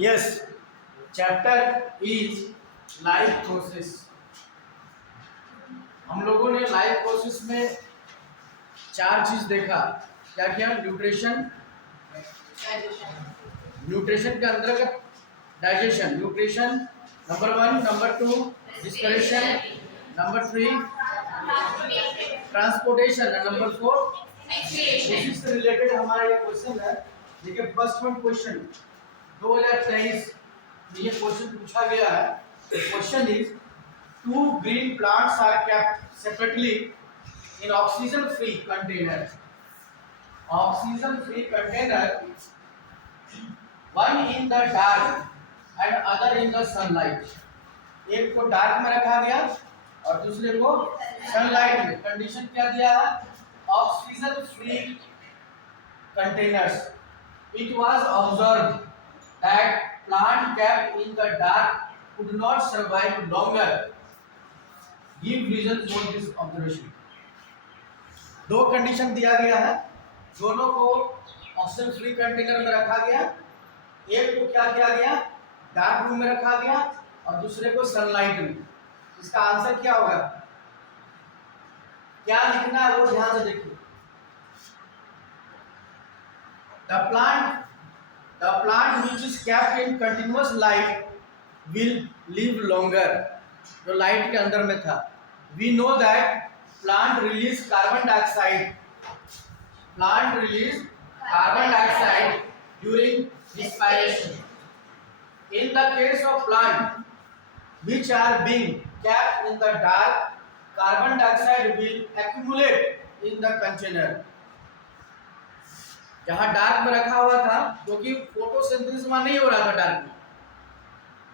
Yes, chapter is life process. हम लोगों ने लाइफ प्रोसेस में चार चीज देखा। क्या क्या? न्यूट्रिशन, न्यूट्रिशन के अंतर्गत digestion, nutrition number 1, number 2 respiration, number 3 transportation, number 4 उसी से रिलेटेड हमारा ये क्वेश्चन है। देखिए फर्स्ट वन क्वेश्चन 2023 में ये क्वेश्चन पूछा गया है। Question is two green plants are kept separately in oxygen free container. Oxygen free container, one in the dark and other in the sunlight. एक को डार्क में रखा गया और दूसरे को सनलाइट में। कंडीशन क्या दिया है? Oxygen free containers. It was observed that plant kept in the dark could not survive longer. Give reason for this observation. दो कंडीशन दिया गया है, दोनों को ऑक्सीजन फ्री कंटेनर में रखा गया। एक को क्या किया गया? डार्क रूम में रखा गया और दूसरे को सनलाइट में। इसका आंसर क्या होगा? क्या लिखना है वो ध्यान से देखिए। The plant which is kept in continuous light will live longer. जो लाइट के अंदर में था। We know that plant release carbon dioxide. Plant release carbon dioxide during respiration. In the case of plant which are being kept in the dark, carbon dioxide will accumulate in the container. जहां dark में रखा हुआ था, क्योंकि photosynthesis वहां नहीं हो रहा था डार्क में।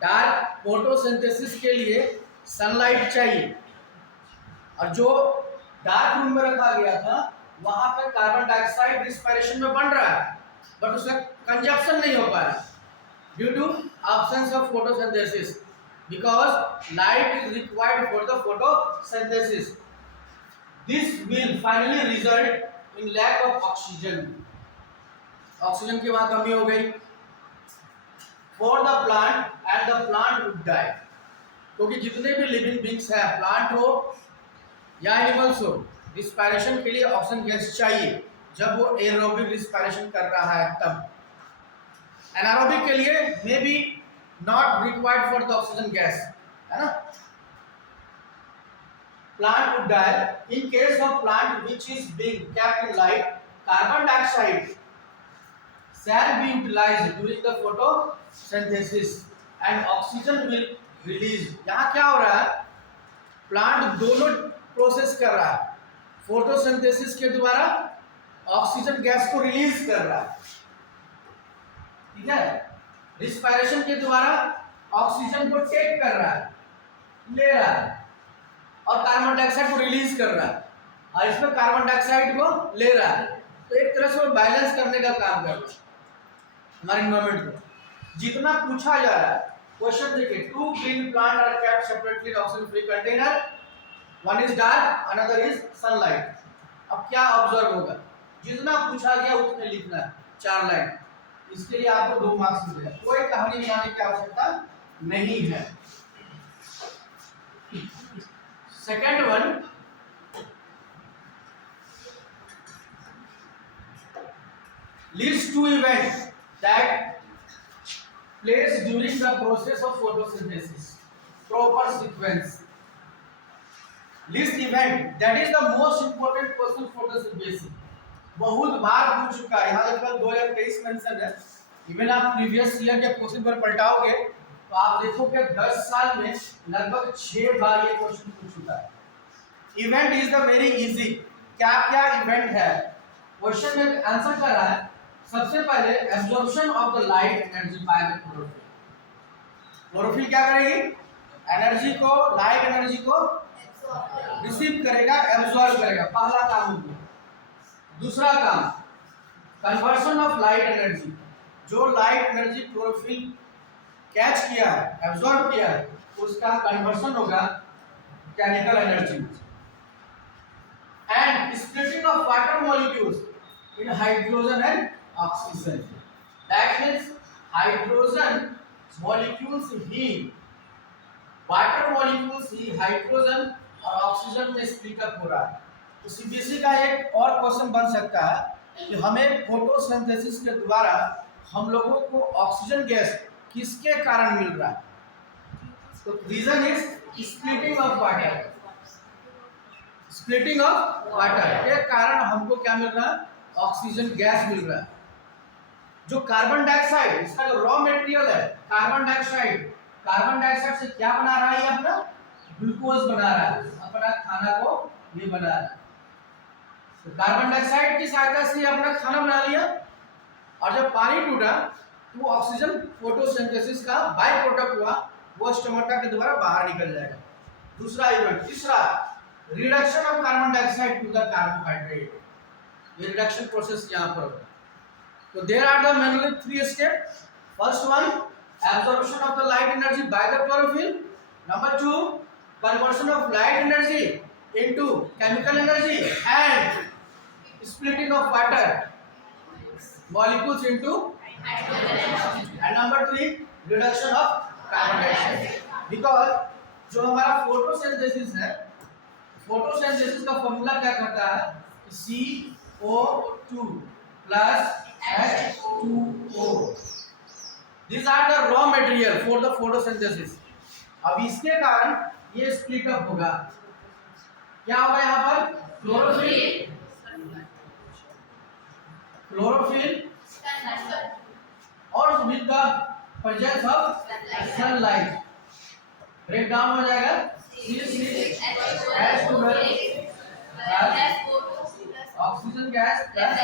डार्क फोटोसिंथेसिस के लिए सनलाइट चाहिए और जो डार्क रूम में रखा गया था वहां पर कार्बन डाइऑक्साइड रिस्पिरेशन में बन रहा है, बट उसका कंजप्शन नहीं हो पा रहा due to absence of photosynthesis, because light is required for the photosynthesis. This will finally result in lack of oxygen. Oxygen की वहां कमी हो गई for the plant and the plant would die. क्योंकि जितने भी लिविंग बींग्स है, plant हो या एनिमल्स हो, रिस्पायरेशन के लिए ऑक्सीजन गैस चाहिए। जब वो एरोबिक रिस्पायरेशन कर रहा है तब। एनारोबिक के लिए may be not required for the oxygen gas, है ना। Plant would die in case of plant which is being kept in light, carbon dioxide shall be utilized during the photosynthesis and oxygen will release. यहाँ क्या हो रहा है? Plant दोनों process कर रहा है। फोटोसिंथेसिस के द्वारा ऑक्सीजन गैस को रिलीज कर रहा है, ठीक है। रिस्पायरेशन के द्वारा ऑक्सीजन को टेक कर रहा है, ले रहा है, और कार्बन डाइऑक्साइड को रिलीज कर रहा है, और इसमें कार्बन डाइऑक्साइड को ले रहा है। तो एक तरह से वो बैलेंस करने का काम कर रहा है हमारे एनवायरमेंट को। जितना पूछा जा रहा है क्वेश्चन देखिए, two green plant are kept separately in oxygen free container, one is dark another is sunlight. अब क्या ऑब्जर्व होगा? जितना पूछा गया उतने लिखना है, 4 लाइन। इसके लिए आपको 2 मार्क्स मिलेगा। कोई कहानी बनाने की आवश्यकता नहीं है। Second one, list 2 events that place during the process of photosynthesis. Proper sequence. List event that is the most important question for photosynthesis. बहुत बार पूछ चुका है, यहाँ लगभग 2023 मेंशन है। इवन आप प्रीवियस ईयर के क्वेश्चन पर पलटाओगे तो आप देखोगे 10 साल में लगभग 6 बार ये क्वेश्चन पूछ चुका है। Event is the very easy. क्या क्या इवेंट है? क्वेश्चन में आंसर कर रहा है। सबसे पहले absorption of the light energy by the chlorophyll. Chlorophyll क्या करेगी? एनर्जी को, लाइट एनर्जी को रिसीव करेगा, एब्जॉर्ब करेगा। पहला काम हो गया। दूसरा काम, कन्वर्शन ऑफ लाइट एनर्जी। जो लाइट एनर्जी क्लोरोफिल कैच किया है, एब्जॉर्ब किया है, उसका कन्वर्शन होगा केमिकल एनर्जी में। And splitting of water molecules in hydrogen and oxygen. That means hydrogen molecules he water molecules he hydrogen और ऑक्सीजन में स्प्लिट अप हो रहा है। तो सीबीएसई का एक और क्वेश्चन बन सकता है कि हमें फोटोसिंथेसिस के द्वारा हम लोगों को ऑक्सीजन गैस किसके कारण मिल रहा है। तो reason is splitting of water. Splitting of water के कारण हमको क्या मिल रहा है, ऑक्सीजन गैस मिल रहा है। जो कार्बन डाइऑक्साइड, इसका जो रॉ मटेरियल है कार्बन डाइऑक्साइड, कार्बन डाइऑक्साइड से क्या बना रहा है, ये अपना ग्लूकोज बना रहा है, अपना खाना को ये बना रहा है। तो कार्बन डाइऑक्साइड की सहायता से अपना खाना बना लिया, और जब पानी टूटा तो वो ऑक्सीजन फोटोसिंथेसिस का बाय प्रोडक्ट हुआ, वो स्टोमाटा के द्वारा बाहर निकल जाएगा। दूसरा इवेंट। तीसरा, reduction of carbon dioxide to the carbohydrate, ये रिडक्शन प्रोसेस यहाँ पर होगा। So there are the mainly three steps. First one, absorption of the light energy by the chlorophyll. Number two, conversion of light energy into chemical energy and splitting of water molecules into hydrogen. And number three, reduction of carbon dioxide. Because जो हमारा photosynthesis है, photosynthesis का formula क्या करता है, CO2 plus H2O. These are the raw material for the photosynthesis. अब इसके कारण ये स्प्लिट अप होगा। क्या होगा यहाँ पर, क्लोरोफिल और with the presence of sunlight break down हो जाएगा ऑक्सीजन गैस प्लस,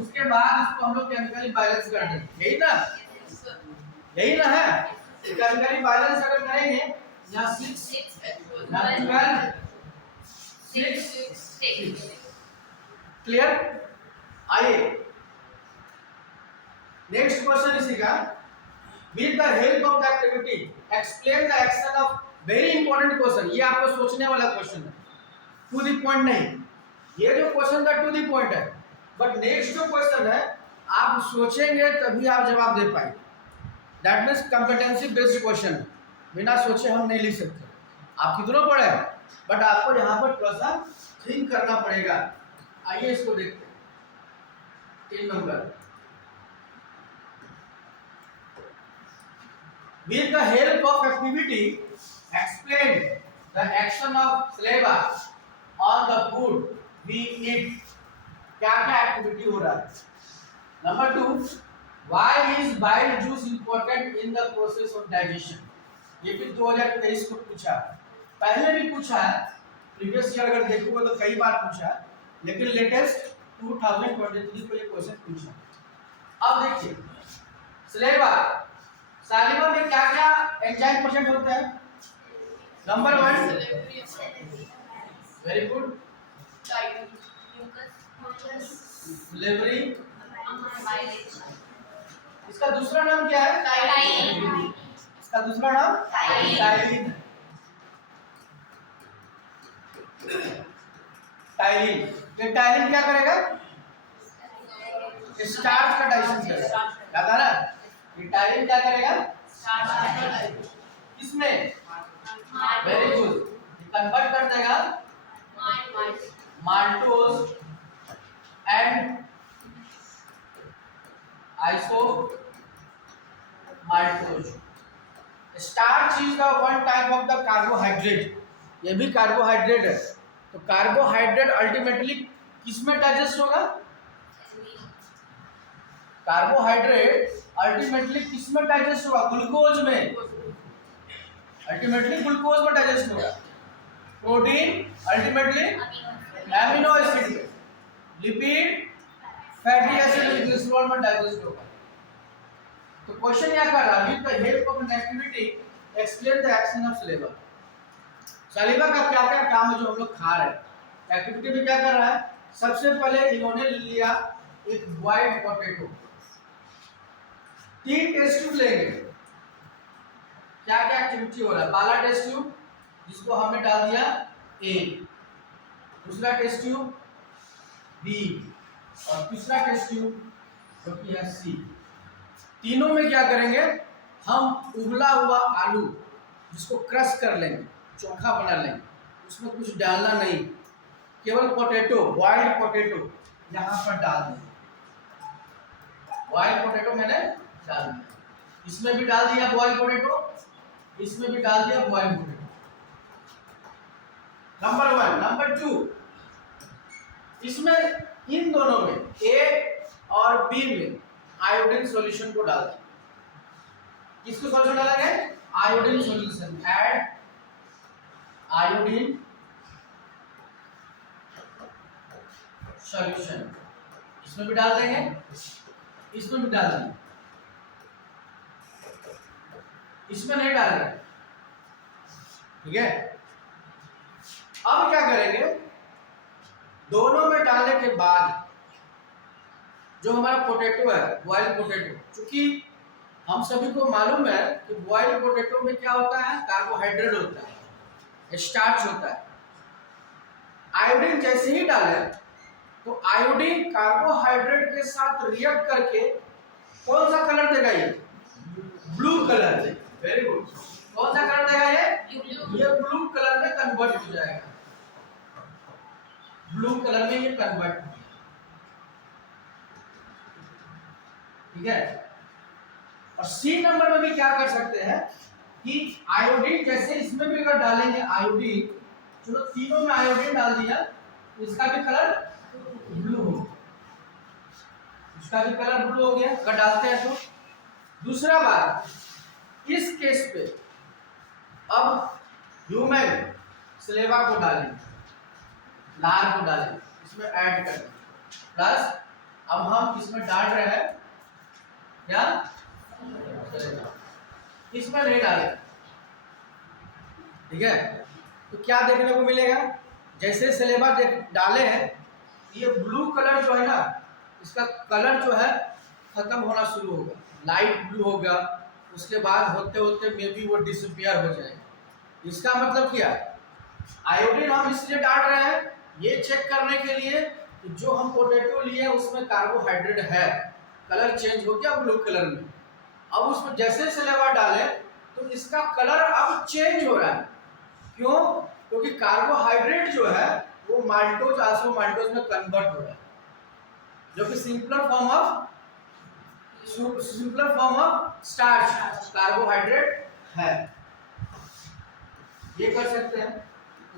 उसके बाद इसको हम लोग केमिकली बैलेंस कर देंगे, यही ना, यही ना है। केमिकली बैलेंस अगर करेंगे, यहाँ 6 यहाँ 12 6 क्लियर। आइए नेक्स्ट क्वेश्चन इसी का, with the help of the activity explain the action of, very important question, ये आपको सोचने वाला क्वेश्चन है, टू द पॉइंट नहीं। ये जो क्वेश्चन था टू द पॉइंट है, बट नेक्स्ट जो क्वेश्चन है आप सोचेंगे तभी आप जवाब दे पाएंगे। That means competency based question, बिना सोचे हम नहीं लिख सकते। आप कितनों पढ़े, बट आपको यहाँ पर थोड़ा सा थिंक करना पड़ेगा। आइए इसको देखते हैं। 3 number, with the help of activity explain the action of saliva on the food we eat. क्या क्या एक्टिविटी हो रहा है। Number 2, why is bile juice important in the process of digestion, ये भी 2023 को पूछा, पहले भी पूछा है, प्रीवियस ईयर अगर देखोगे तो कई बार पूछा है, लेकिन लेटेस्ट 2023 को ये क्वेश्चन पूछा। अब देखिए सलेवा, सालिवा में क्या क्या एंजाइम प्रेजेंट होते हैं। नंबर 1, वेरी गुड, सिलेवरी, इसका दूसरा नाम क्या है, इसका दूसरा नाम टाइलिन। टाइलिन, ये टाइलिन क्या करेगा, स्टार्च का डाइजेशन करेगा, याद आ रहा है, ये टाइलिन क्या करेगा, किसमें, वेरी गुड, कन्वर्ट कर देगा maltose and iso maltose. Starch is the one type of the carbohydrate, ये भी कार्बोहाइड्रेट है। तो कार्बोहाइड्रेट अल्टीमेटली किसमें डाइजेस्ट होगा, कार्बोहाइड्रेट अल्टीमेटली किसमें डाइजेस्ट होगा, ग्लूकोज में, अल्टीमेटली ग्लूकोज में डाइजेस्ट होगा। प्रोटीन अल्टीमेटली एमिनो एसिड में, लिपिड फैटी एसिड और ग्लिसरॉल में डाइजेस्ट होगा। तो क्वेश्चन क्या कर रहा है, with the help of an activity explain the action of saliva. Saliva का क्या क्या काम है जो हम लोग खा रहे हैं। एक्टिविटी में क्या कर रहा है, सबसे पहले इन्होंने लिया एक बॉइल्ड पोटैटो, 3 टेस्ट ट्यूब लेंगे। क्या क्या एक्टिविटी हो रहा है, पहला टेस्ट ट्यूब जिसको हमने डाल दिया A, दूसरा टेस्ट ट्यूब B और तीसरा टेस्ट ट्यूब जो कि है C। तीनों में क्या करेंगे, हम उबला हुआ आलू जिसको क्रश कर लेंगे, चोखा बना लेंगे, उसमें कुछ डालना नहीं, केवल पोटैटो, बॉइल्ड पोटैटो यहाँ पर डाल देंगे। बॉइल्ड पोटैटो मैंने डाल दिया, इसमें भी डाल दिया बॉइल्ड पोटैटो, इसमें भी डाल दिया बॉइल्ड पोटैटो। नंबर 1। नंबर 2, इसमें इन दोनों में ए और बी में आयोडीन सॉल्यूशन को डाल दें। किसको सॉल्यूशन डालेंगे? Iodine solution. Add iodine solution, इसमें भी डाल देंगे, इसमें भी डाल देंगे, इसमें नहीं डाल देंगे। ठीक है, अब क्या करेंगे, दोनों में डालने के बाद जो हमारा पोटैटो है, बॉइल्ड पोटैटो, क्योंकि हम सभी को मालूम है कि बॉइल्ड पोटैटो में क्या होता है, कार्बोहाइड्रेट होता है, स्टार्च होता है। आयोडीन जैसे ही डाले तो आयोडीन कार्बोहाइड्रेट के साथ रिएक्ट करके कौन सा कलर देगा? ये ब्लू कलर देगा। Very good. कौन सा कलर देगा? ये ब्लू कलर में कन्वर्ट हो जाएगा। ब्लू कलर में ये कन्वर्ट हो, ठीक है। और सी नंबर में भी क्या कर सकते हैं कि आयोडीन जैसे इसमें भी अगर डालेंगे आयोडीन, चलो तीनों में आयोडीन डाल दिया, इसका भी कलर ब्लू हो, इसका भी कलर ब्लू हो गया अगर डालते हैं तो। दूसरा बात, इस केस पे अब ह्यूमन स्लेवा को डालेंगे, लार को डालेंगे, इसमें ऐड कर देंगे, प्लस अब हम इसमें डाल रहे हैं क्या, इसमें नहीं डालेंगे। ठीक है, तो क्या देखने को मिलेगा, जैसे सलेबा डाले हैं, ये ब्लू कलर जो है ना, इसका कलर जो है खत्म होना शुरू होगा, लाइट ब्लू होगा, उसके बाद होते होते मे बी वो डिसअपियर हो जाएगा। इसका मतलब क्या, आयोडीन हम इसलिए डाल रहे हैं ये चेक करने के लिए कि जो हम पोटैटो लिए उसमें कार्बोहाइड्रेट है, कलर चेंज हो गया ब्लू कलर में। अब उसमें जैसे सलेबा डाले तो इसका कलर अब चेंज हो रहा है। क्यों? क्योंकि कार्बोहाइड्रेट जो है वो माल्टोज आसो माल्टोज में कन्वर्ट हो रहा है, जो कि simpler form of starch carbohydrate है। ये कर सकते हैं।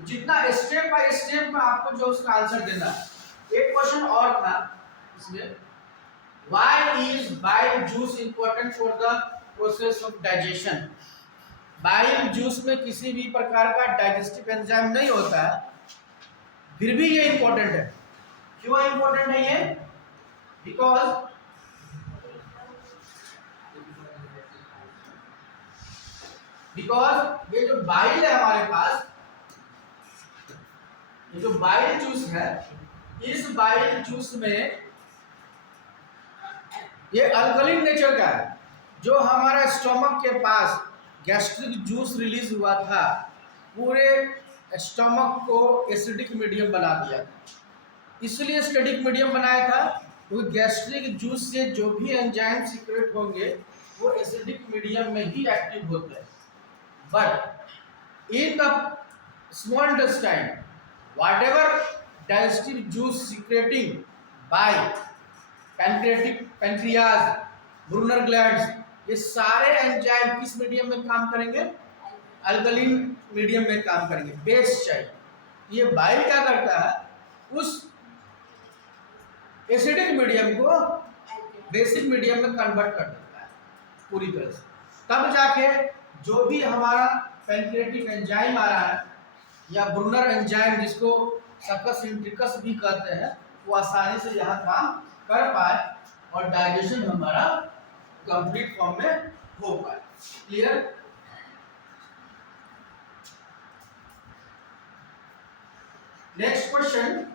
जितना स्टेप बाय स्टेप में आपको जो उसका आंसर देना है। एक क्वेश्चन और था इसमें, why is bile juice important for the process of digestion? Bile juice में किसी भी प्रकार का डाइजेस्टिव एंजाइम नहीं होता है, फिर भी ये इंपॉर्टेंट है। क्यों इंपॉर्टेंट है ये? बिकॉज ये जो बाइल है हमारे पास, ये जो बाइल जूस है, इस बाइल जूस में ये अल्कलीन नेचर का है। जो हमारा स्टमक के पास गैस्ट्रिक जूस रिलीज हुआ था, पूरे स्टमक को एसिडिक मीडियम बना दिया था। इसलिए एसिडिक मीडियम बनाया था क्योंकि गैस्ट्रिक जूस से जो भी एंजाइम सीक्रेट होंगे वो एसिडिक मीडियम में ही एक्टिव होते हैं। But in the small intestine whatever digestive juice secreting by pancreas, Brunner glands, ये सारे एंजाइम किस मीडियम में काम करेंगे? अल्कलीन मीडियम में काम करेंगे, बेस चाहिए। ये बाइल क्या करता है, उस एसिडिक मीडियम को बेसिक मीडियम में कन्वर्ट कर देता है पूरी तरह से। तब जाके जो भी हमारा पैंक्रियाटिक एंजाइम आ रहा है या ब्रूनर एंजाइम, जिसको सकस इंट्रिकस भी कहते हैं, वो आसानी से यहाँ काम कर पाए और डाइजेशन हमारा कंप्लीट फॉर्म में हो पाए। Clear? Next question,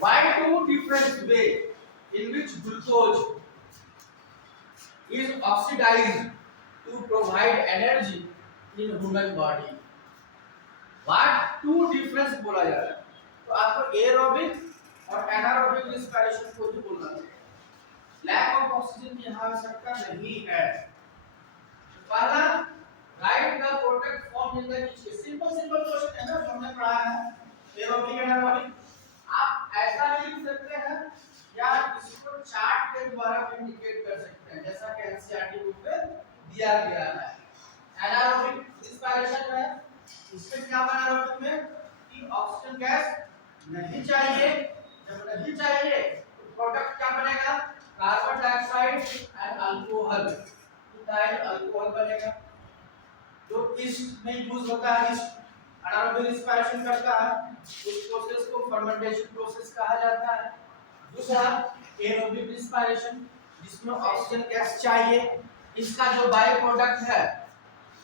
why two different way in which glucose is oxidized to provide energy in human body? What two difference बोला जा रहा है, तो आपको एरोबिक और एनारोबिक रिस्पिरेशन को भी बोलना है। लैक ऑफ ऑक्सीजन की यहाँ आवश्यकता नहीं है। पहला, right the product form in the नीचे। सिंपल सिंपल क्वेश्चन है ना जो हमने पढ़ा है एरोबिक एनारोबिक। आप ऐसा लिख सकते हैं या इसको चार्ट के द्वारा भी इंडिकेट कर सकते हैं जैसा कि एनसीईआरटी बुक में दिया गया है। एनारोबिक रिस्पायरेशन है, इसमें क्या बना एनारोबिक में कि ऑक्सीजन गैस नहीं चाहिए। जब नहीं चाहिए तो प्रोडक्ट क्या बनेगा, carbon dioxide and alcohol, ethyl alcohol बनेगा जो ईस्ट में यूज होता है। ईस्ट एनारोबिक रिस्पायरेशन करता है, उस प्रोसेस को फर्मेंटेशन प्रोसेस कहा जाता है। दूसरा एरोबिक रिस्पायरेशन जिसमें ऑक्सीजन गैस चाहिए, इसका जो बाय प्रोडक्ट है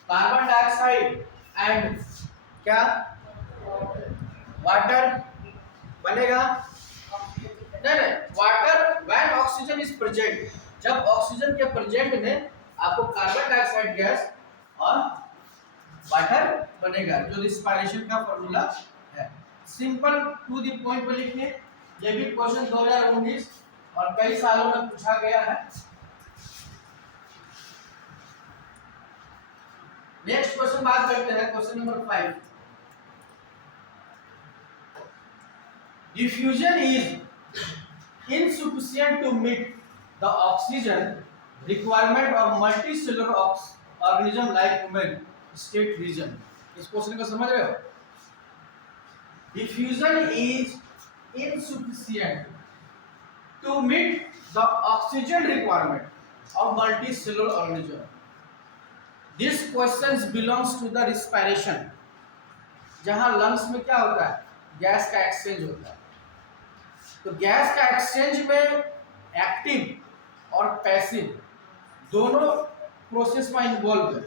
कार्बन डाइऑक्साइड एंड क्या वाटर बनेगा। नहीं, water when oxygen is present, जब ऑक्सीजन के प्रेजेंट में आपको कार्बन डाइऑक्साइड गैस और वाटर बनेगा जो रिस्पायरेशन का फॉर्मूला है। सिंपल टू द पॉइंट में लिखिए। ये भी क्वेश्चन 2019 और कई सालों में पूछा गया है। नेक्स्ट क्वेश्चन बात करते हैं, question number 5। Diffusion is insufficient to meet the oxygen requirement of multicellular organism like human state region। इस क्वेश्चन को समझ रहे हो? Diffusion is insufficient to meet the oxygen requirement of multicellular organism. This question belongs to the respiration, जहां lungs में क्या होता है, गैस का एक्सचेंज होता है। तो गैस का एक्सचेंज में एक्टिव और पैसिव दोनों प्रोसेस में इन्वॉल्व है।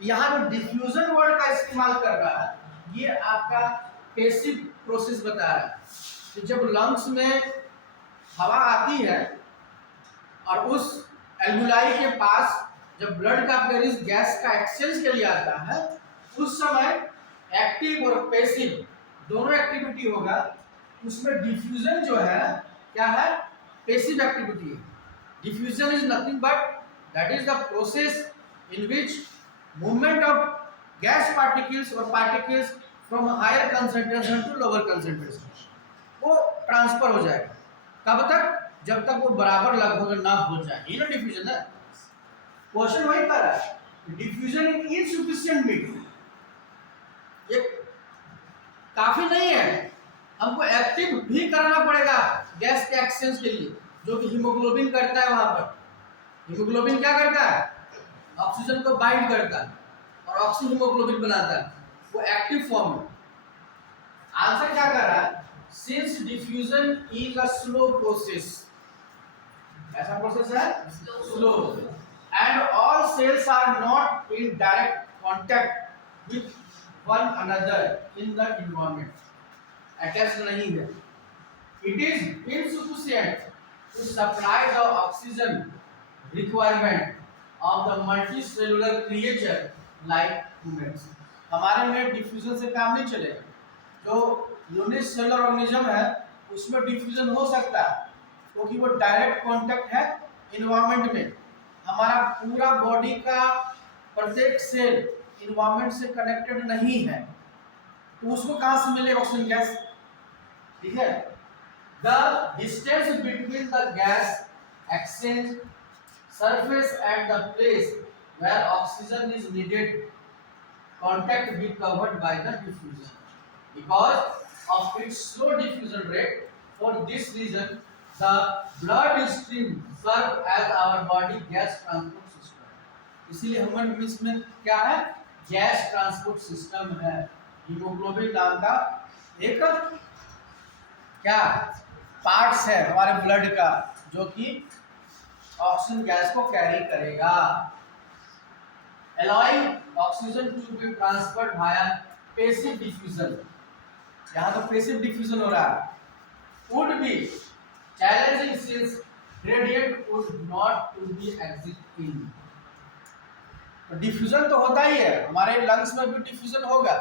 यहाँ जो डिफ्यूजन वर्ड का इस्तेमाल कर रहा है ये आपका पैसिव प्रोसेस बता रहा है कि जब लंग्स में हवा आती है और उस एल्वुलाई के पास जब ब्लड का पेरिस गैस का एक्सचेंज के लिए आता है, उस समय एक्टिव और पैसिव दोनों एक्टिविटी होगा। उसमें डिफ्यूजन जो है क्या है, पैसिव एक्टिविटी है। Diffusion is nothing but that is the process in which movement of gas particles और particles from higher concentration to lower concentration वो ट्रांसफर हो जाएगा। कब तक, जब तक वो बराबर लगभग ना हो जाए, ये ना डिफ्यूजन है। क्वेश्चन वही कर रहा है, डिफ्यूजन इन इनसफिशिएंट मीट, ये काफी नहीं है, हमको एक्टिव भी करना पड़ेगा गैस के एक्सचेंज के लिए, जो कि हीमोग्लोबिन करता है। वहां पर हीमोग्लोबिन क्या करता है, ऑक्सीजन को बाइंड करता है और ऑक्सी हीमोग्लोबिन बनाता है, वो एक्टिव फॉर्म में। आंसर क्या कर रहा है, since diffusion is a slow process, ऐसा प्रोसेस है slow, and all cells are not in direct contact with one another in the environment, attach नहीं है। It is insufficient to supply the oxygen requirement of the multicellular creature like humans. हमारे में diffusion से काम नहीं चलेगा। जो unicellular organism है उसमें डिफ्यूजन हो सकता है क्योंकि वो डायरेक्ट कांटेक्ट है एनवायरनमेंट में। हमारा पूरा बॉडी का प्रत्येक सेल एनवायरनमेंट से कनेक्टेड नहीं है, तो उसको कहां से मिलेगा ऑक्सीजन गैस, ठीक है। The distance between the gas exchange surface at the place where oxygen is needed contact be covered by the diffusion because of its slow diffusion rate. For this reason the blood stream serve as our body gas transport system। इसीलिए हमारे में क्या है, gas transport system है। Haemoglobin नाम का एक क्या पार्ट्स है हमारे ब्लड का जो कि ऑक्सीजन गैस को कैरी करेगा, allowing oxygen to be transferred via passive diffusion। यहाँ तो passive diffusion हो रहा है, would be challenging since gradient would not to be exit in। तो डिफ्यूजन तो होता ही है, हमारे लंग्स में भी डिफ्यूजन होगा,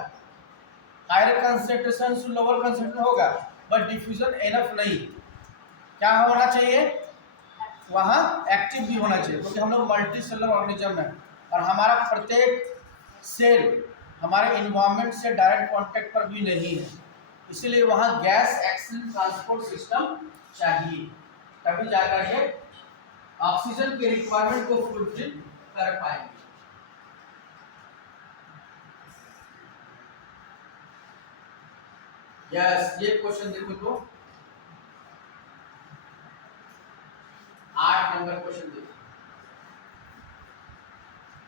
हायर कंसंट्रेशन से लोअर कंसंट्रेशन होगा, बट डिफ्यूजन एनफ नहीं। क्या होना चाहिए, वहाँ एक्टिव भी होना चाहिए, क्योंकि हम लोग मल्टी सेलुलर ऑर्गेनिज्म है और हमारा प्रत्येक सेल हमारे इन्वायरमेंट से डायरेक्ट कांटेक्ट पर भी नहीं है, इसीलिए वहाँ गैस एक्सचेंज ट्रांसपोर्ट सिस्टम चाहिए, तभी जाकर के ऑक्सीजन के रिक्वायरमेंट को फुलफिल कर पाएंगे। यस, ये क्वेश्चन देखो तो 8 नंबर क्वेश्चन देखो,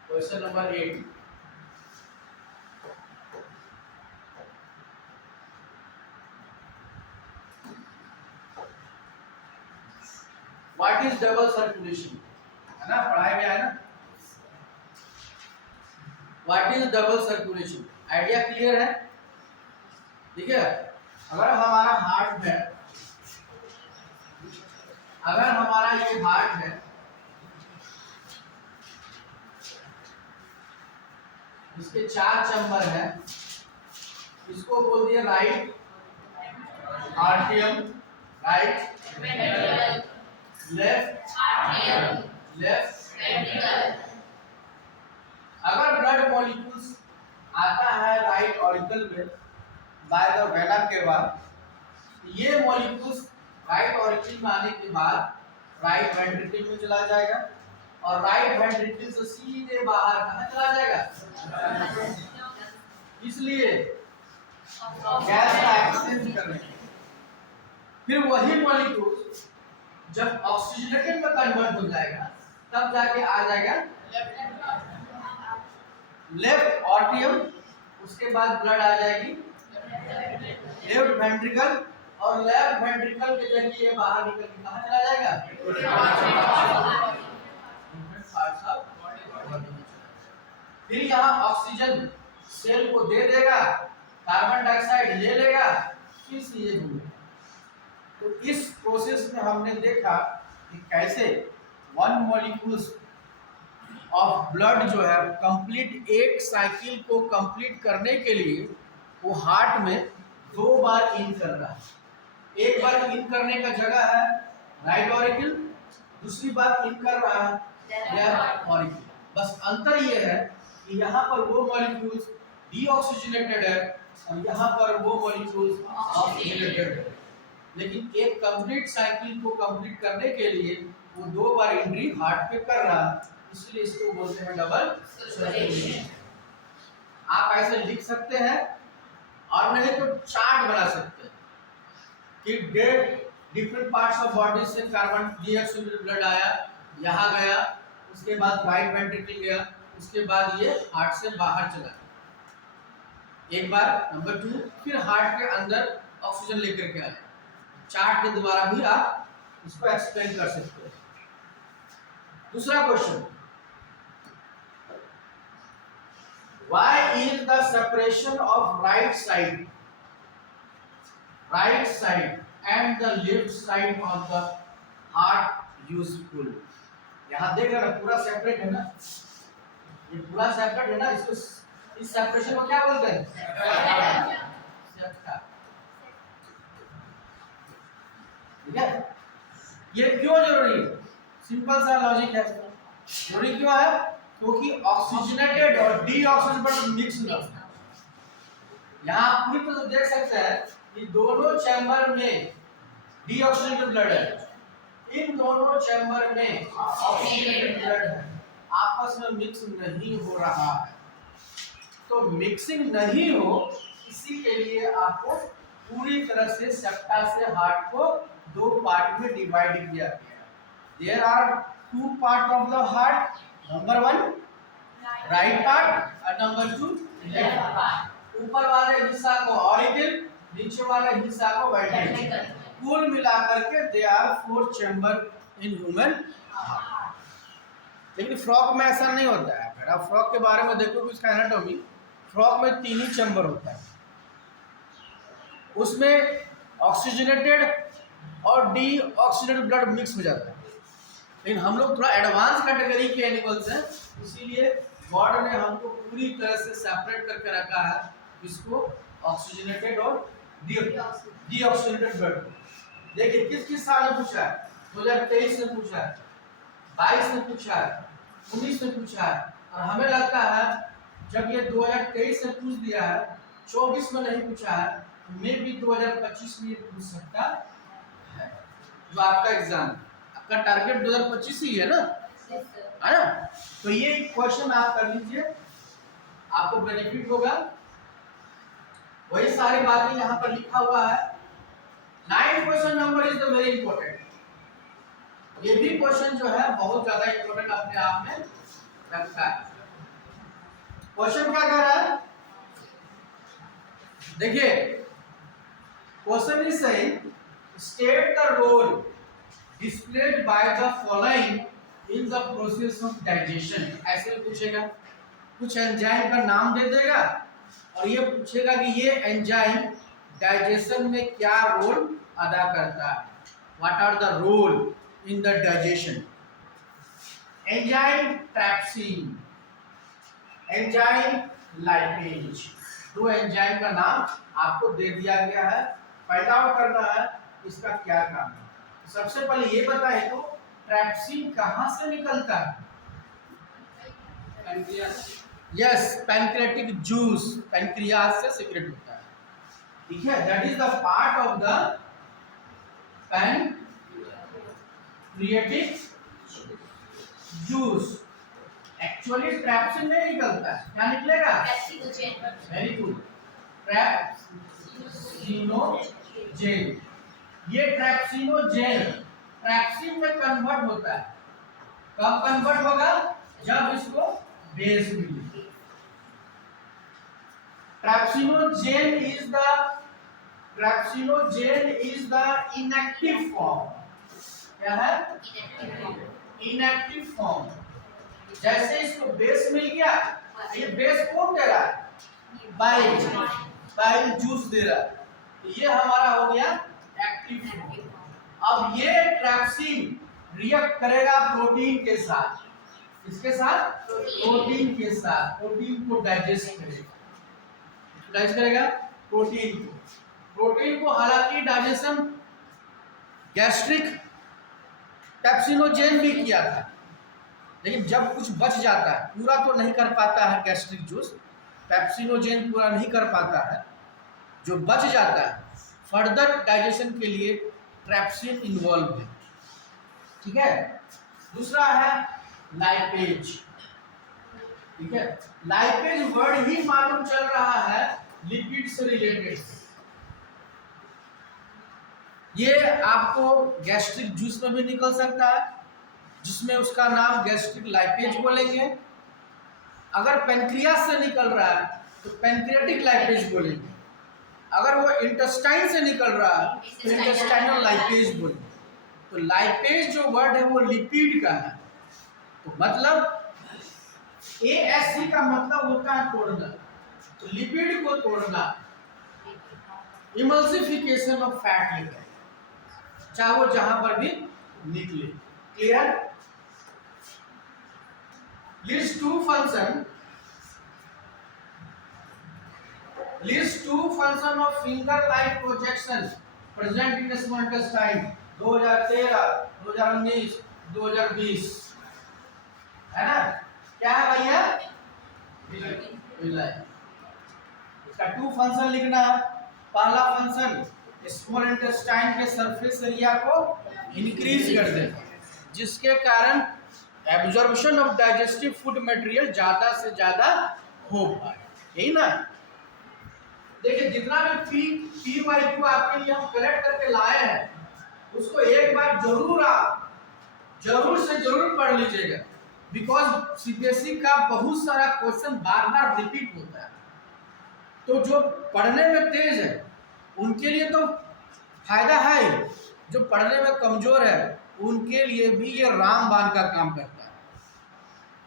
question number 8। What is double circulation, है ना, पढ़ाया गया है ना। What is double circulation, idea clear है? ठीक है, अगर हमारा हार्ट है, अगर हमारा ये हार्ट है, इसके 4 चैम्बर है, इसको बोल दिया राइट आर्टियम, राइट लेफ्ट आर्टियम, लेफ्ट। अगर ब्लड मॉलिक्यूल्स आता है राइट ऑरिकल में बाय द वेना के बाद, ये मॉलिक्यूल्स राइट ऑरिकल में आने के बाद राइट वेंट्रिकल में चला जाएगा और राइट वेंट्रिकल से सीधे बाहर कहाँ चला जाएगा, इसलिए गैस का एक्सचेंज करने के फिर वही मॉलिक्यूल्स जब ऑक्सीजनेटेड में कन्वर्ट हो जाएगा तब जाके आ जाएगा लेफ्ट आर्टियम, उसके बाद ब्लड आ जाएगी लेफ्ट वेंट्रिकल और लेफ्ट वेंट्रिकल के जरिए बाहर निकल के कहाँ चला जाएगा, फिर यहाँ ऑक्सीजन सेल को दे देगा, कार्बन डाइऑक्साइड ले लेगा, फिर से ये घूमेगा। तो इस प्रोसेस में हमने देखा कि कैसे वन मॉलिक्यूल्स ऑफ ब्लड जो है कंप्लीट एक साइकिल को कंप्लीट करने के लिए वो हार्ट में 2 बार इन कर रहा है। एक बार इन करने का जगह है राइट ऑरिकल, दूसरी बार इन कर रहा है लेफ्ट ऑरिकल। बस अंतर ये है कि यहाँ पर वो मॉलिक्यूल्स डीऑक्सीजनेटेड है और यहाँ पर वो मॉलिक्यूल्स ऑक्सीजनेटेड है, लेकिन एक कंप्लीट साइकिल को कंप्लीट करने के लिए वो 2 बार एंट्री हार्ट पे कर रहा है, इसलिए इसको बोलते हैं डबल सर्कुलेशन। आप ऐसे लिख सकते हैं और नहीं तो चार्ट बना सकते हैं कि डिफरेंट पार्ट्स ऑफ बॉडी से कार्बन डाइऑक्साइड ब्लड आया, यहाँ गया, उसके बाद राइट वेंट्रिकल गया, उसके बाद ये हार्ट से बाहर चला एक बार, नंबर 2 फिर हार्ट के अंदर ऑक्सीजन लेकर के आया। चार्ट के द्वारा भी आप इसको एक्सप्लेन कर सकते हैं। दूसरा question, why is the separation of right side and the left side of the heart useful? यहाँ देख रहे ना पूरा सेपरेट है ना, ये पूरा सेपरेट है ना, इसको इस सेपरेशन को क्या बोलते हैं, ठीक है। ये क्यों जरूरी है, सिंपल सा लॉजिक है, जरूरी क्यों है, क्योंकि ऑक्सीजनेटेड और डीऑक्सीजनेटेड मिक्स ना हो। यहाँ पूरी तरह से देख सकते हैं कि दोनों चैम्बर में डीऑक्सीजनेटेड ब्लड है, इन दोनों चैम्बर में ऑक्सीजनेटेड ब्लड है, आपस में मिक्स नहीं हो रहा है। तो मिक्सिंग नहीं हो इसी के लिए आपको पूरी तरह से सेप्टा से हार्ट को 2 पार्ट में डिवाइड किया गया। There are 2 part of the heart, number 1 right part और नंबर 2 लेफ्ट पार्ट। ऊपर वाले हिस्सा को ऑरिकल, नीचे वाले हिस्सा को वेंट्रिकल, कुल मिलाकर के they are 4 chamber in human heart. लेकिन फ्रॉक में ऐसा नहीं होता है। अगर आप फ्रॉक के बारे में देखोगे उसका एनाटॉमी, फ्रॉक में 3 ही चैम्बर होता है, उसमें ऑक्सीजनेटेड और डीऑक्सीजनेटेड ब्लड मिक्स हो जाता है। लेकिन हम लोग थोड़ा एडवांस कैटेगरी के एनिमल्स हैं, इसीलिए गॉड ने हमको पूरी तरह से सेपरेट करके रखा है, इसको ऑक्सीजनेटेड और डीऑक्सीजनेटेड ब्लड। देखिए किस साल में पूछा है, 2023 में पूछा है। 22 में पूछा है, 19 में पूछा है, और हमें लगता है जब ये 2023 से पूछ दिया है, 24 में नहीं पूछा है, मे भी 2025 में ये पूछ सकता है। जो आपका एग्जाम, आपका टारगेट 2025 ही है ना, है ना? तो ये क्वेश्चन आप कर लीजिए, आपको बेनिफिट होगा। वही सारी बातें यहाँ पर लिखा हुआ है। 9 question number is the very important. ये भी क्वेश्चन जो है बहुत ज्यादा इंपॉर्टेंट अपने आप में रखता है। क्वेश्चन क्या कह रहा है, देखिए question is saying state the role displayed by the following in the process of digestion. ऐसे भी पूछेगा, कुछ एंजाइम का नाम दे देगा और ये पूछेगा कि ये एंजाइम डाइजेशन में क्या रोल अदा करता है। What are the role in the digestion. Enzyme trypsin, enzyme lipase, दो एंजाइम का नाम आपको दे दिया गया है, फाइंड आउट करना है इसका क्या काम है। सबसे पहले ये बताएं तो ट्रैप्सिन कहां से निकलता है? यस, पैनक्रियाटिक जूस, पैनक्रियाज से सीक्रेट होता है, ठीक है। That is the part of the pancreatic juice. Actually trypsin नहीं निकलता है, क्या निकलेगा? Very good, trypsinogen. ये ट्रैप्सिनोजेन ट्रैप्सिन में कन्वर्ट होता है। कब कन्वर्ट होगा? जब इसको बेस मिले। ट्रैप्सिनोजेन इज द इनएक्टिव फॉर्म। क्या है? Inactive form. जैसे इसको बेस मिल गया, ये बेस कौन दे रहा है? बाइल जूस दे रहा है, तो ये हमारा हो गया एक्टिव फॉर्म। अब ये ट्रैप्सिन रिएक्ट करेगा प्रोटीन के साथ, इसके साथ प्रोटीन के साथ, प्रोटीन को डाइजेस्ट करेगा। डाइजेस्ट करेगा प्रोटीन को हालांकि डाइजेशन गैस्ट्रिक टैप्सिनोजेन भी किया था, लेकिन जब कुछ बच जाता है, पूरा तो नहीं कर पाता है गैस्ट्रिक जूस, टैप्सिनोजेन पूरा नहीं कर पाता है, जो बच जाता है फर्दर डाइजेशन के लिए ट्रैप्सिन इन्वॉल्व है, ठीक है। दूसरा है लाइपेज, ठीक है। लाइपेज वर्ड ही मालूम चल रहा है लिपिड से रिलेटेड। ये आपको गैस्ट्रिक जूस में भी निकल सकता है, जिसमें उसका नाम गैस्ट्रिक लाइपेज बोलेंगे। अगर पेनक्रियास से निकल रहा है तो पेनक्रियाटिक लाइपेज बोलेंगे। अगर वो इंटेस्टाइन से निकल रहा है तो इंटेस्टाइनल लाइपेज बोलेंगे। तो लाइपेज जो वर्ड है वो लिपिड का है, तो मतलब ASC का मतलब होता है तोड़ना, तो लिपिड को तोड़ना, इमल्सिफिकेशन ऑफ फैट लिखा है, चाहे वो जहां पर भी निकले। Clear? List two function of finger like projection present in small intestine 2013, 2019, 2020, है ना? क्या है भैया? विलाई। इसका टू फंक्शन लिखना है। पहला फंक्शन स्मॉल इंटेस्टाइन के सरफेस एरिया को इंक्रीज कर दे, जिसके कारण absorption of digestive food material ज्यादा से ज्यादा हो पाए, यही ना? देखिए जितना भी PYQ आपके लिए हम कलेक्ट करके लाए हैं, उसको एक बार जरूर से जरूर पढ़ लीजिएगा, बिकॉज CBSE का बहुत सारा क्वेश्चन बार बार रिपीट होता है। तो जो पढ़ने में तेज है उनके लिए तो फायदा है, जो पढ़ने में कमजोर है उनके लिए भी ये रामबाण का काम करता है।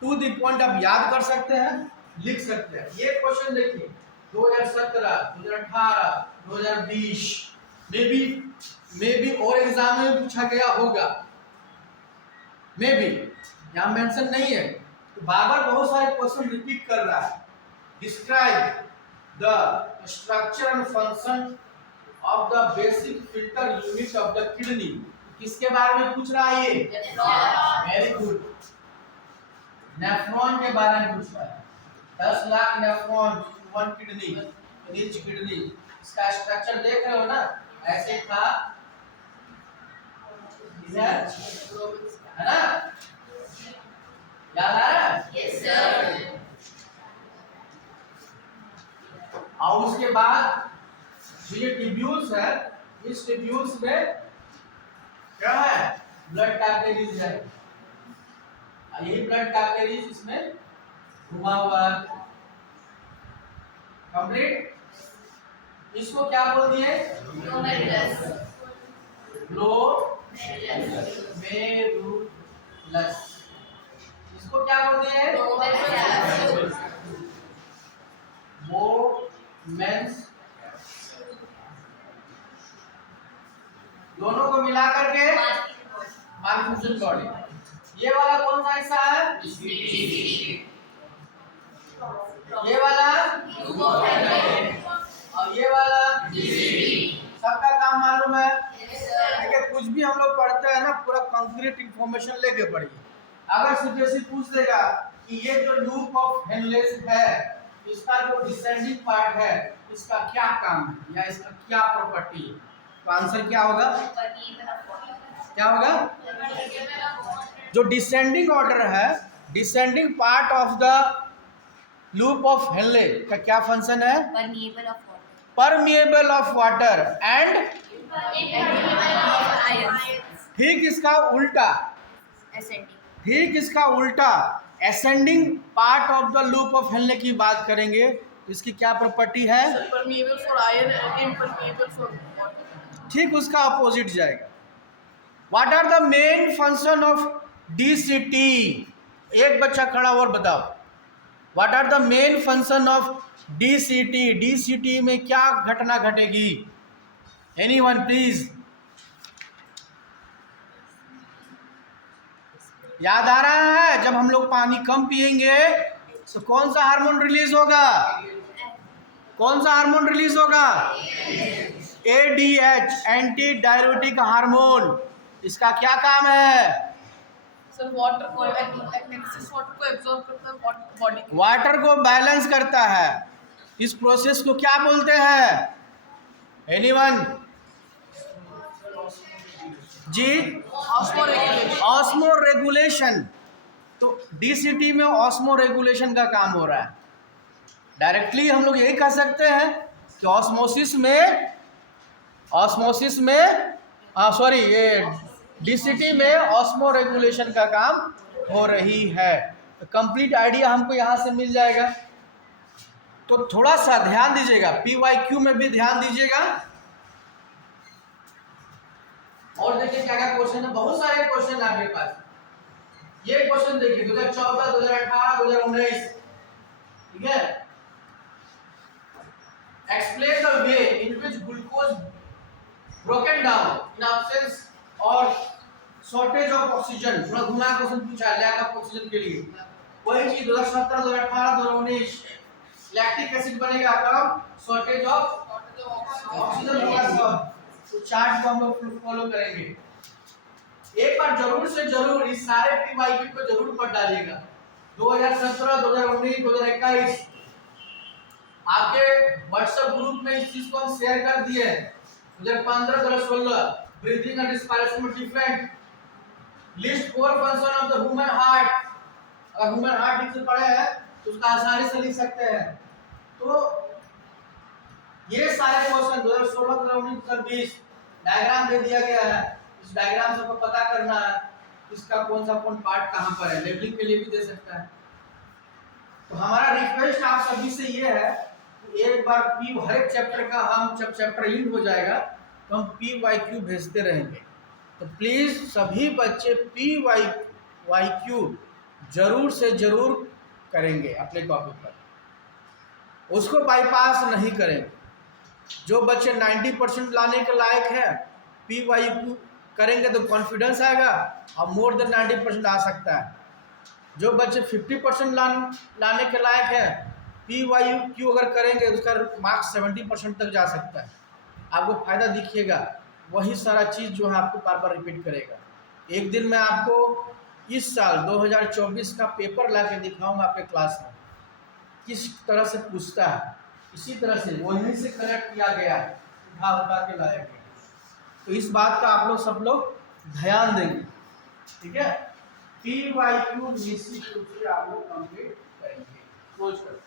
टू द पॉइंट आप याद कर सकते हैं, लिख सकते हैं। ये क्वेश्चन देखिए 2017, 2018, 2020 में भी और एग्जाम में पूछा गया होगा, मे भी यहाँ मेंशन नहीं है, तो बार बार बहुत सारे क्वेश्चन रिपीट कर रहा है। Describe the structure and function of the basic filter unit of the kidney. किसके बारे में पूछ रहा है ये? वेरी गुड, नेफ्रॉन के बारे में पूछ रहा है। 10 lakh nephron, 1 kidney, reach kidney, इसका स्ट्रक्चर देख रहे हो ना, ऐसे था इधर, है ना? याद आ रहा है? Yes sir. और उसके बाद ये ट्यूब्यूल्स है, इस ट्यूब्यूल्स में क्या है? ब्लड कैपिलरीज है। यही ब्लड कैपिलरीज इसमें घुमा हुआ है। कंप्लीट। इसको क्या बोल दिए? ग्लोमेरुलस। इसको क्या बोल दिए? मोमेंस। दोनों को मिला करके मालफंक्शन बॉडी। ये वाला कौन सा हिस्सा है? ये वाला और ये वाला। सबका काम मालूम है? देखिए, कुछ भी हम लोग पढ़ते हैं ना, पूरा कंक्रीट इंफॉर्मेशन लेके पढ़िए। अगर सीबीएसई पूछ देगा कि ये जो लूप ऑफ हेनलेस है, इसका जो डिसेंडिंग पार्ट है, इसका क्या काम है या इसका क्या प्रॉपर्टी है, तो आंसर क्या होगा? क्या होगा? जो डिसेंडिंग ऑर्डर है, descending part of the loop of Henley का क्या फंक्शन है? परमिएबल ऑफ वाटर एंड ठीक इसका उल्टा, ठीक इसका उल्टा ascending part of the loop of Henle की बात करेंगे तो इसकी क्या प्रॉपर्टी है? Permeable for iron and impermeable for water. ठीक उसका अपोजिट जाएगा। What are the main function of DCT? एक बच्चा खड़ा और बताओ, what are the main function of DCT? DCT में क्या घटना घटेगी? Anyone please? याद आ रहा है? जब हम लोग पानी कम पिएंगे तो कौन सा हार्मोन रिलीज होगा? कौन सा हार्मोन रिलीज होगा? ADH, anti diuretic hormone. इसका क्या काम है? सर वाटर को एक्सेस वाटर को एब्जॉर्ब करता है बॉडी, वाटर को बैलेंस करता है। इस प्रोसेस को क्या बोलते हैं? एनीवन जी? Osmoregulation. तो डीसीटी में ऑस्मो रेगुलेशन का काम हो रहा है। डायरेक्टली हम लोग यही कह सकते हैं कि ऑस्मोसिस में सॉरी, ये डीसीटी में ऑस्मो रेगुलेशन का काम हो रही है। तो कंप्लीट आइडिया हमको यहाँ से मिल जाएगा। तो थोड़ा सा ध्यान दीजिएगा, PYQ में भी ध्यान दीजिएगा। और देखिए क्या क्या क्वेश्चन है, बहुत सारे क्वेश्चन है आपके पास। ये क्वेश्चन देखिए 2014, 2018, 2019, ठीक है। Explain the way in which glucose broken down in absence और शॉर्टेज ऑफ ऑक्सीजन। थोड़ा घुमा क्वेश्चन पूछा है लैक ऑफ ऑक्सीजन के लिए। वही चीज 2017, 2018, 2019। लैक्टिक एसिड बनेगा कब? शॉर्टेज ऑफ ऑक्सीजन होगा सब। तो चार्ट को हम लोग फॉलो करेंगे। एक बार जरूर से जरूर इस सारे PYQ को जरूर पढ़ डालिएगा। 2017, 2019, 2021 आपके व्हाट्सएप ग्रुप में इस चीज को हम शेयर कर दिए हैं। 2015, 2016 ब्रीथिंग एंड रेस्पिरेशन में different list 4 function of the human heart. अगर ह्यूमन हार्ट ठीक से पढ़े हैं तो उसका आसानी से लिख सकते हैं। तो ये सारे क्वेश्चन 2016, 2019, 2020 डायग्राम दे दिया गया है। इस डायग्राम से आपको पता करना है इसका कौन सा पार्ट कहाँ पर है। लेबलिंग के लिए भी दे सकता है। तो हमारा रिक्वेस्ट आप सभी से ये है कि एक बार हर एक चैप्टर का हम जब चैप्टर एंड हो जाएगा तो हम PYQ भेजते रहेंगे। तो प्लीज सभी बच्चे PYQ जरूर से जरूर करेंगे अपने कॉपी पर, उसको बाईपास नहीं करेंगे। जो बच्चे 90% लाने के लायक है PYQ करेंगे तो कॉन्फिडेंस आएगा और मोर देन 90% आ सकता है। जो बच्चे 50% लाने के लायक है PYQ अगर करेंगे उसका मार्क्स 70% तक जा सकता है। आपको फायदा दिखिएगा। वही सारा चीज़ जो है आपको बार बार रिपीट करेगा। एक दिन मैं आपको इस साल 2024 का पेपर ला के दिखाऊंगा आपके क्लास में किस तरह से पूछता है, इसी तरह से वहीं से कनेक्ट किया गया है, उठा उठा के लाया गया। तो इस बात का आप लोग सब लोग ध्यान देंगे, ठीक है। PYQ निश्चित रूप से आप लोग कंप्लीट करेंगे। क्लोज कर